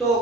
तो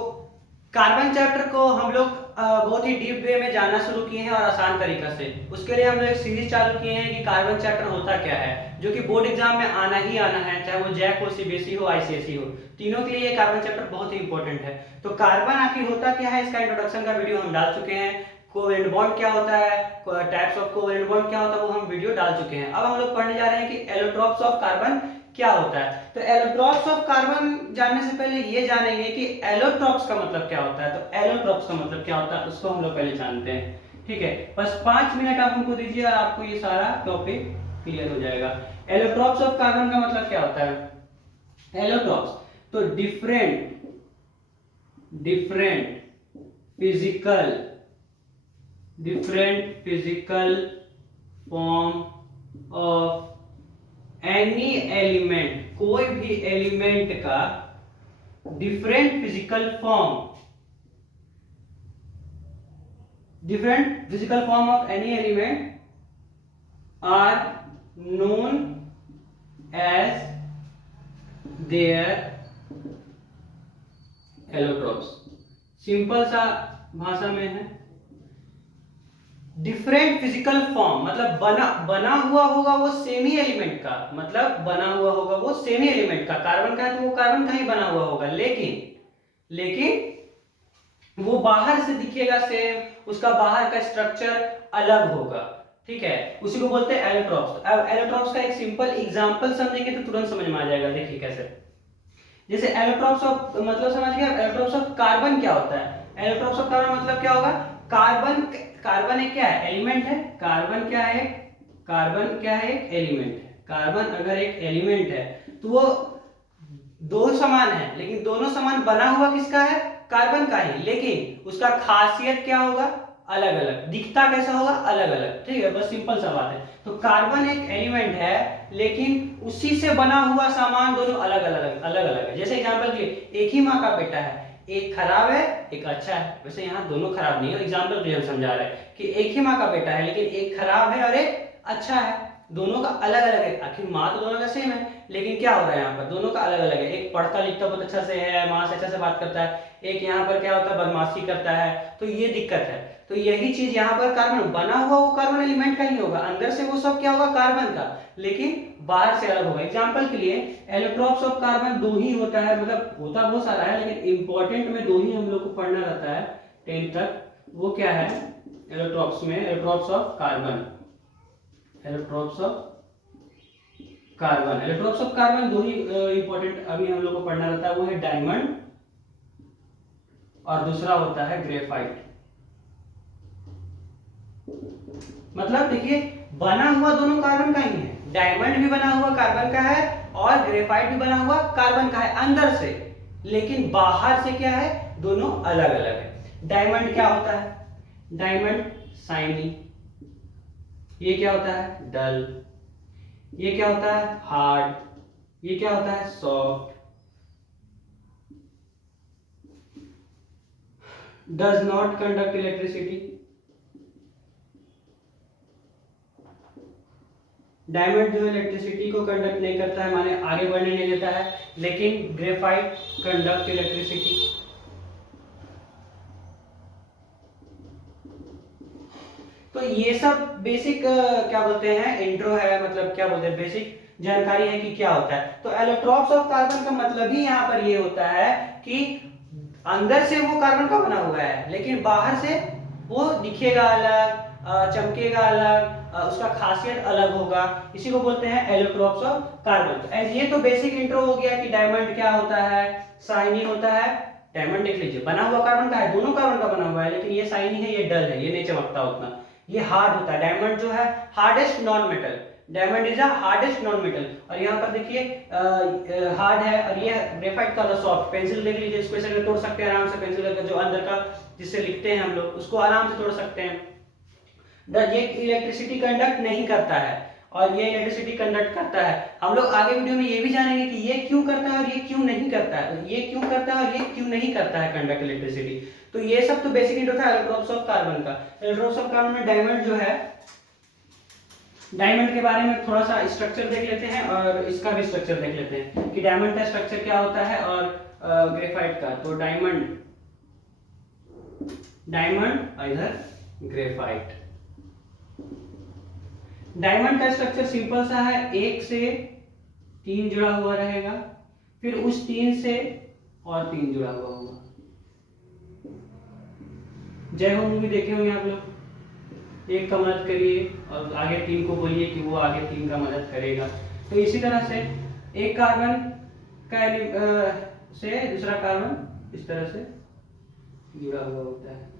carbon chapter को हम लोग बहुत ही डीप वे में जानना शुरू किए हैं और आसान तरीका से। उसके लिए हम लोग एक सीरीज चालू किए हैं कि कार्बन चैप्टर होता क्या है, जो कि बोर्ड एग्जाम में आना ही आना है, चाहे वो जैक हो, सीबीएसई हो, आईसीएसई हो, तीनों के लिए ये कार्बन चैप्टर बहुत ही इंपॉर्टेंट है। तो कार्बन आखिर होता क्या है, इसका इंट्रोडक्शन का वीडियो हम डाल चुके हैं। कोवेलेंट बॉन्ड क्या होता है, टाइप्स ऑफ कोवेलेंट बॉन्ड क्या होता है, वो हम वीडियो डाल चुके हैं। अब हम लोग पढ़ने जा रहे हैं कि एलोट्रॉप्स ऑफ कार्बन क्या होता है। तो एलोट्रॉप्स ऑफ कार्बन जानने से पहले ये जानेंगे कि एलोट्रॉप्स का मतलब क्या होता है। तो एलोट्रॉप्स का मतलब क्या होता है उसको हम लोग पहले जानते हैं। ठीक है, बस 5 मिनट आप हमको दीजिए और आपको ये सारा टॉपिक क्लियर हो जाएगा। एलोट्रॉप्स ऑफ कार्बन का मतलब क्या होता है। एलोट्रॉप्स तो different physical form of any element, कोई भी एलिमेंट का different physical form of any element are known as their allotropes. Simple सा भाषा में है, डिफरेंट फिजिकल फॉर्म मतलब बना हुआ होगा वो सेमी एलिमेंट का, मतलब बना हुआ होगा वो सेमी एलिमेंट का। कार्बन का है तो वो कार्बन का ही बना हुआ होगा, लेकिन वो बाहर से दिखेगा सेम, उसका बाहर का स्ट्रक्चर अलग होगा। ठीक है, उसी को बोलते हैं एलोट्रॉप्स। अब एलोट्रॉप्स का एक सिंपल एग्जांपल समझेंगे तो तुरंत समझ में आ जाएगा। देखिए कैसे, जैसे एलोट्रॉप्स ऑफ मतलब समझ गया। एलोट्रॉप्स ऑफ कार्बन क्या होता है। एलोट्रॉप्स ऑफ कार्बन मतलब क्या होगा, कार्बन एक क्या है, एलिमेंट है। कार्बन क्या है, एक एलिमेंट है। कार्बन अगर एक एलिमेंट है तो वो दो समान है, लेकिन दोनों समान बना हुआ किसका है, कार्बन का ही, लेकिन उसका खासियत क्या होगा, अलग अलग। दिखता कैसा होगा, अलग अलग। ठीक है, बस सिंपल सा बात है। तो कार्बन एक एलिमेंट है, लेकिन उसी से बना हुआ सामान दोनों अलग अलग है। जैसे एग्जांपल के लिए, एक ही माँ का बेटा है, एक खराब है एक अच्छा है। वैसे यहाँ दोनों खराब नहीं है, एग्जांपल के लिए हम समझा रहे हैं कि एक ही माँ का बेटा है, लेकिन एक खराब है और एक अच्छा है। दोनों का अलग अलग है, आखिर माँ तो दोनों का सेम है, लेकिन क्या हो रहा है यहाँ पर, दोनों का अलग अलग है। एक पढ़ता लिखता बहुत अच्छा से है, माँ से अच्छा से बात करता है, एक यहाँ पर क्या होता है, बदमाशी करता है। तो ये दिक्कत है। तो यही चीज यहाँ पर कार्बन बना हुआ वो कार्बन एलिमेंट का ही होगा, अंदर से वो सब क्या होगा, कार्बन का, लेकिन बाहर से अलग होगा। एग्जांपल के लिए, एलोट्रॉप्स ऑफ कार्बन दो ही होता है, मतलब होता बहुत सारा है, लेकिन इंपॉर्टेंट में दो ही हम लोग को पढ़ना रहता है 10th तक। वो क्या है, एलोट्रॉप्स में, एलोट्रॉप्स ऑफ कार्बन दो ही इंपॉर्टेंट अभी हम लोग को पढ़ना रहता है। वो है डायमंड और दूसरा होता है ग्रेफाइट। मतलब देखिए, बना हुआ दोनों कार्बन का ही है। डायमंड भी बना हुआ कार्बन का है और ग्रेफाइट भी बना हुआ कार्बन का है अंदर से, लेकिन बाहर से क्या है, दोनों अलग अलग है। डायमंड क्या होता है, डायमंड शाइनी। ये क्या होता है, डल। ये क्या होता है, हार्ड। ये क्या होता है, soft. Does not conduct electricity. Diamond जो इलेक्ट्रिसिटी को कंडक्ट नहीं करता है, माने आगे बढ़ने नहीं देता है, लेकिन ग्रेफाइट कंडक्ट इलेक्ट्रिसिटी। तो ये सब बेसिक क्या बोलते हैं, इंट्रो है, मतलब क्या बोलते हैं, बेसिक जानकारी है कि क्या होता है। तो एलोट्रॉप्स ऑफ कार्बन का मतलब ही यहाँ पर ये होता है कि अंदर से वो कार्बन का बना हुआ है, लेकिन बाहर से वो दिखेगा अलग, चमकेगा अलग, उसका खासियत अलग होगा। इसी को बोलते हैं एलोट्रॉप्स ऑफ कार्बन। तो ये तो बेसिक इंट्रो हो गया कि डायमंड क्या होता है, शाइनी होता है। डायमंड देख लीजिए, बना हुआ कार्बन का है, दोनों कार्बन का बना हुआ है, लेकिन ये शाइनी है, ये डल है, ये नहीं चमकता उतना। ये हार्ड होता है, डायमंड जो है hardest non metal. Diamond is a hardest non metal. और यहाँ पर देखिए हार्ड है, और ये ग्रेफाइट का सॉफ्ट। पेंसिल देख लीजिए, इसको ऐसे तोड़ सकते हैं आराम से, पेंसिल का जो अंदर का जिससे लिखते हैं हम लोग, उसको आराम से तोड़ सकते हैं। ये इलेक्ट्रिसिटी कंडक्ट नहीं करता है और ये इलेक्ट्रिसिटी कंडक्ट करता है। हम लोग आगे वीडियो में ये भी जानेंगे कि ये क्यों करता है और ये क्यों नहीं करता है, ये क्यों करता है और ये क्यों नहीं करता है कंडक्ट इलेक्ट्रिसिटी। तो ये सब तो बेसिक इंट्रो था एलोट्रॉप्स ऑफ कार्बन का। एलोट्रॉप्स ऑफ कार्बन में डायमंड जो है डायमंड के बारे में थोड़ा सा स्ट्रक्चर देख लेते हैं और इसका भी स्ट्रक्चर देख लेते हैं कि डायमंड का स्ट्रक्चर क्या होता है और ग्रेफाइट का। तो डायमंड और इधर ग्रेफाइट। डायमंड का स्ट्रक्चर सिंपल सा है, 1 से 3 जुड़ा हुआ रहेगा, फिर उस 3 से और 3 जुड़ा हुआ होगा। जय हो मूवी देखे होंगे आप लोग, एक का मदद करिए और आगे 3 को बोलिए कि वो आगे 3 का मदद करेगा। तो इसी तरह से एक कार्बन का से दूसरा कार्बन इस तरह से जुड़ा हुआ होता है।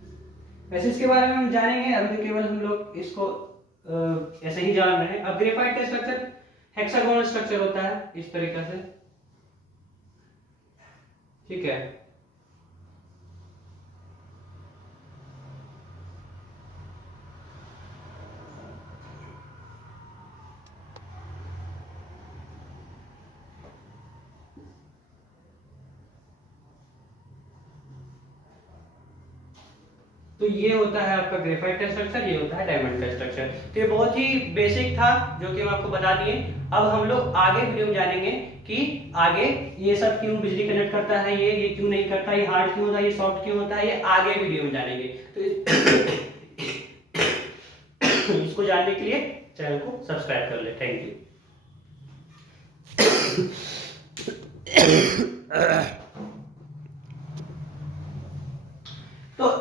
वैसे इसके बारे में हम जानेंगे, अभी तो केवल हम लोग इसको ऐसे ही जान रहे हैं। अब ग्रेफाइट का स्ट्रक्चर हेक्सागोनल स्ट्रक्चर होता है इस तरीके से, ठीक है। तो ये होता है आपका ग्रेफाइट का स्ट्रक्चर, ये होता है डायमंड का स्ट्रक्चर। तो ये बहुत ही बेसिक था जो कि हम आपको बता दिए। अब हम लोग आगे वीडियो में जानेंगे कि आगे ये सब क्यों बिजली कनेक्ट करता है, ये क्यों नहीं करता, ये हार्ड क्यों होता है, ये सॉफ्ट क्यों होता है, ये आगे वीडियो में जानेंगे। तो इसको जानने के लिए चैनल को सब्सक्राइब कर ले। Thank you. तो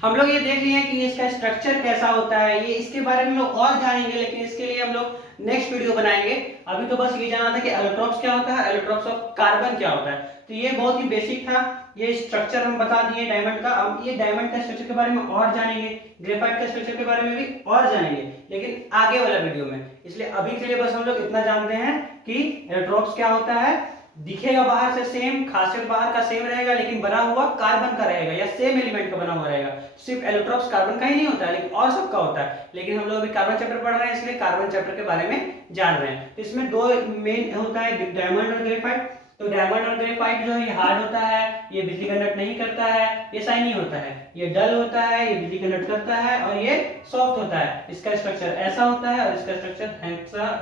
हम लोग ये देख लिए कि इसका स्ट्रक्चर कैसा होता है, ये इसके बारे में हम लोग और जानेंगे, लेकिन इसके लिए हम लोग नेक्स्ट वीडियो बनाएंगे। अभी तो बस ये जाना था कि एलोट्रॉप्स क्या होता है, एलोट्रॉप्स ऑफ कार्बन क्या होता है। तो ये बहुत ही बेसिक था, ये स्ट्रक्चर हम बता दिए डायमंड का। अब ये डायमंड का स्ट्रक्चर के बारे में और जानेंगे, ग्रेफाइट का स्ट्रक्चर के बारे में भी और जानेंगे, लेकिन आगे वाला वीडियो में। इसलिए अभी के लिए बस हम लोग इतना जानते हैं कि एलोट्रॉप्स क्या होता है। दिखेगा बाहर से सेम, खासियत बाहर का सेम रहेगा, लेकिन बना हुआ कार्बन का रहेगा या सेम एलिमेंट का बना हुआ रहेगा। सिर्फ एलोट्रॉप्स कार्बन का ही नहीं होता है, लेकिन और सबका होता है। लेकिन हम लोग अभी कार्बन चैप्टर पढ़ रहे हैं, इसलिए कार्बन चैप्टर के बारे में जान रहे हैं। तो इसमें 2 मेन होता है, डायमंड और ग्रेफाइट। तो डायमंड और ग्रेफाइट जो है ये हार्ड होता है, ये बिजली कंडक्ट नहीं करता है, ये शाइनी होता है। ये डल होता है, ये बिजली कंडक्ट करता है, और ये सॉफ्ट होता है। इसका स्ट्रक्चर ऐसा होता है और इसका स्ट्रक्चर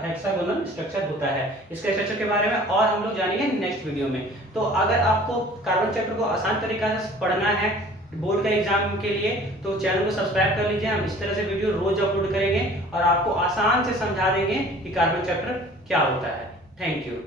हेक्सागोनल स्ट्रक्चर होता है। इसके स्ट्रक्चर के बारे में और हम लोग जानेंगे नेक्स्ट वीडियो में। तो अगर आपको कार्बन चैप्टर को आसान तरीका से पढ़ना है बोर्ड का एग्जाम के लिए, तो चैनल को सब्सक्राइब कर लीजिए। हम इस तरह से वीडियो रोज अपलोड करेंगे और आपको आसान से समझा देंगे कि कार्बन चैप्टर क्या होता है। Thank you.